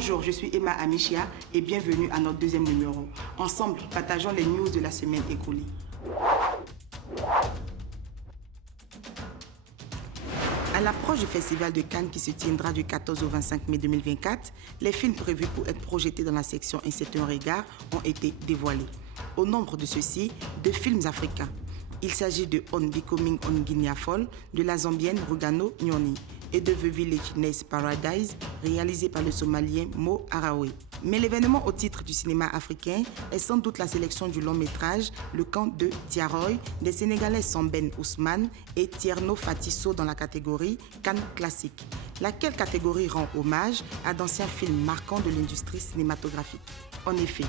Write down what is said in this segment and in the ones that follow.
Bonjour, je suis Emma Amichia et bienvenue à notre deuxième numéro. Ensemble, partageons les news de la semaine écoulée. À l'approche du Festival de Cannes qui se tiendra du 14 au 25 mai 2024, les films prévus pour être projetés dans la section Un certain regard ont été dévoilés. Au nombre de ceux-ci, 2 films africains. Il s'agit de On Becoming on Guinea Fall de la Zambienne Rugano Nyoni et de The Village Nice Paradise, réalisé par le Somalien Mo Arawe. Mais l'événement au titre du cinéma africain est sans doute la sélection du long métrage Le Camp de Tiaroy des Sénégalais Samben Ousmane et Tierno Fatisso dans la catégorie Cannes Classique, laquelle catégorie rend hommage à d'anciens films marquants de l'industrie cinématographique. En effet,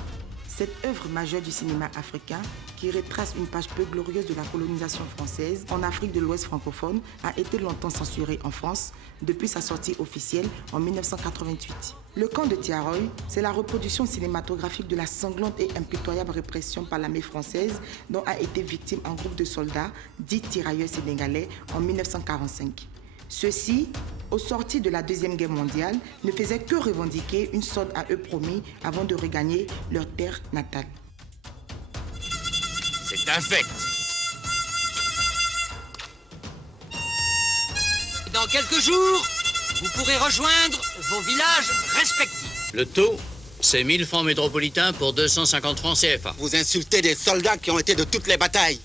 cette œuvre majeure du cinéma africain, qui retrace une page peu glorieuse de la colonisation française en Afrique de l'Ouest francophone, a été longtemps censurée en France depuis sa sortie officielle en 1988. Le Camp de Tiaroy, c'est la reproduction cinématographique de la sanglante et impitoyable répression par l'armée française dont a été victime un groupe de soldats, dits tirailleurs sénégalais, en 1945. Ceux-ci, au sortir de la Deuxième Guerre mondiale, ne faisaient que revendiquer une solde à eux promis avant de regagner leur terre natale. C'est un fait. Dans quelques jours, vous pourrez rejoindre vos villages respectifs. Le taux, c'est 1000 francs métropolitains pour 250 francs CFA. Vous insultez des soldats qui ont été de toutes les batailles.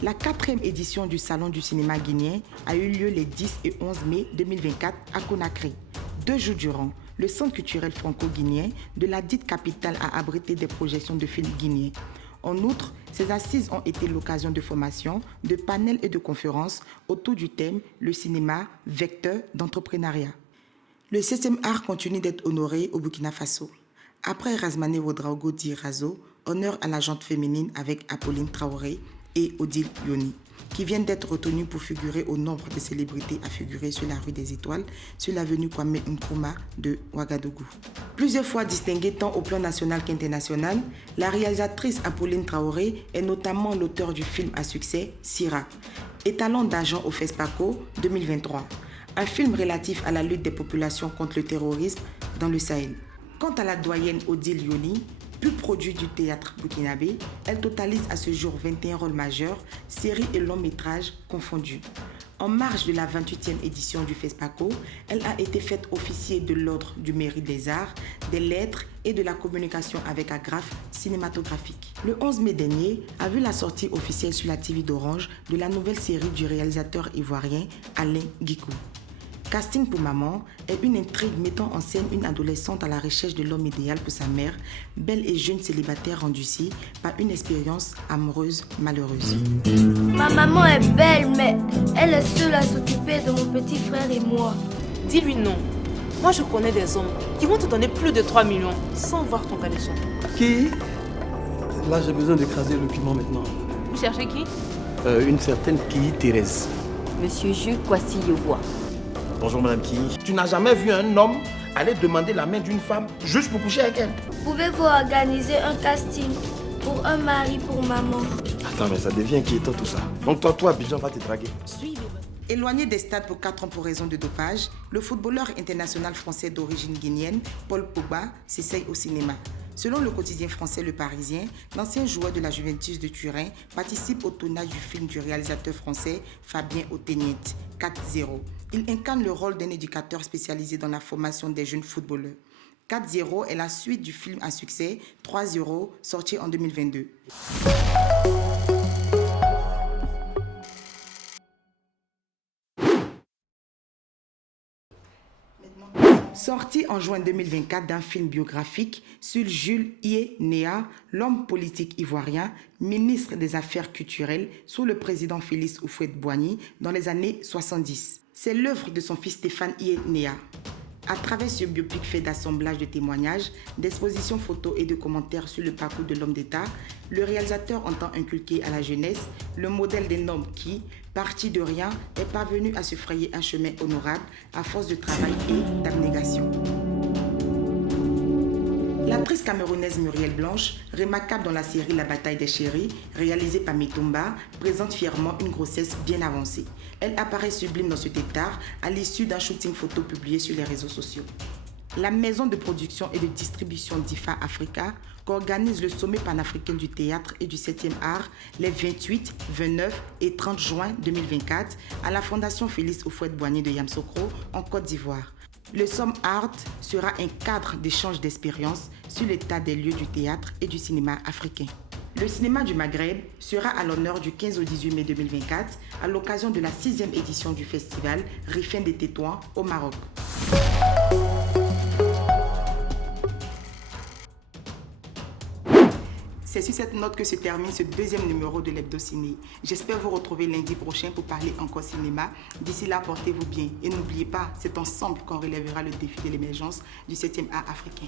La 4e édition du Salon du cinéma guinéen a eu lieu les 10 et 11 mai 2024 à Conakry. 2 jours durant, le Centre culturel franco-guinéen de la dite capitale a abrité des projections de films guinéens. En outre, ces assises ont été l'occasion de formations, de panels et de conférences autour du thème « Le cinéma, vecteur d'entrepreneuriat ». Le 7e art continue d'être honoré au Burkina Faso. Après Razmane Ouedraogo dit Razo, honneur à la gente féminine avec Apolline Traoré et Odile Yoni, qui viennent d'être retenus pour figurer au nombre des célébrités à figurer sur la rue des Étoiles, sur l'avenue Kwame Nkrumah de Ouagadougou. Plusieurs fois distinguée tant au plan national qu'international, la réalisatrice Apolline Traoré est notamment l'auteur du film à succès Sira, étalon d'argent au FESPACO 2023, un film relatif à la lutte des populations contre le terrorisme dans le Sahel. Quant à la doyenne Odile Yoni, plus produit du théâtre burkinabé, elle totalise à ce jour 21 rôles majeurs, séries et longs métrages confondus. En marge de la 28e édition du FESPACO, elle a été faite officier de l'Ordre du Mérite des Arts, des Lettres et de la Communication avec agrafe cinématographique. Le 11 mai dernier a vu la sortie officielle sur la TV d'Orange de la nouvelle série du réalisateur ivoirien Alain Guikou. Casting pour maman est une intrigue mettant en scène une adolescente à la recherche de l'homme idéal pour sa mère, belle et jeune célibataire endurcie par une expérience amoureuse malheureuse. Ma maman est belle, mais elle est seule à s'occuper de mon petit frère et moi. Dis-lui non. Moi, je connais des hommes qui vont te donner plus de 3 millions sans voir ton caleçon. Qui? Là, j'ai besoin d'écraser le piment maintenant. Vous cherchez qui? Une certaine Ki Thérèse. Monsieur Jules Kwasi-Yevois. Bonjour Madame Ki. Tu n'as jamais vu un homme aller demander la main d'une femme juste pour coucher avec elle? Pouvez-vous organiser un casting pour un mari pour maman? Attends, mais ça devient inquiétant tout ça. Donc toi, Bijan va te draguer. Éloigné des stades pour 4 ans pour raison de dopage, le footballeur international français d'origine guinéenne, Paul Pogba, s'essaye au cinéma. Selon le quotidien français Le Parisien, l'ancien joueur de la Juventus de Turin participe au tournage du film du réalisateur français Fabien Otheniette, 4-0. Il incarne le rôle d'un éducateur spécialisé dans la formation des jeunes footballeurs. 4-0 est la suite du film à succès 3-0, sorti en 2022. Sorti en juin 2024 d'un film biographique sur Jules Ié-Néa, l'homme politique ivoirien, ministre des Affaires culturelles sous le président Félix Houphouët-Boigny dans les années 70. C'est l'œuvre de son fils Stéphane Ié-Néa. À travers ce biopic fait d'assemblage de témoignages, d'expositions photos et de commentaires sur le parcours de l'homme d'État, le réalisateur entend inculquer à la jeunesse le modèle d'un homme qui, parti de rien, est parvenu à se frayer un chemin honorable à force de travail et d'abnégation. L'actrice camerounaise Muriel Blanche, remarquable dans la série La bataille des chéris, réalisée par Mitomba, présente fièrement une grossesse bien avancée. Elle apparaît sublime dans ce tétard à l'issue d'un shooting photo publié sur les réseaux sociaux. La maison de production et de distribution d'IFA Africa organise le sommet panafricain du théâtre et du 7e art les 28, 29 et 30 juin 2024 à la Fondation Félix Houphouët-Boigny de Yamoussoukro en Côte d'Ivoire. Le Somme Art sera un cadre d'échange d'expériences sur l'état des lieux du théâtre et du cinéma africain. Le cinéma du Maghreb sera à l'honneur du 15 au 18 mai 2024 à l'occasion de la 6e édition du festival Rifin des Tétouans au Maroc. C'est sur cette note que se termine ce 2e numéro de l'Hebdo Ciné. J'espère vous retrouver lundi prochain pour parler encore cinéma. D'ici là, portez-vous bien. Et n'oubliez pas, c'est ensemble qu'on relèvera le défi de l'émergence du 7e art africain.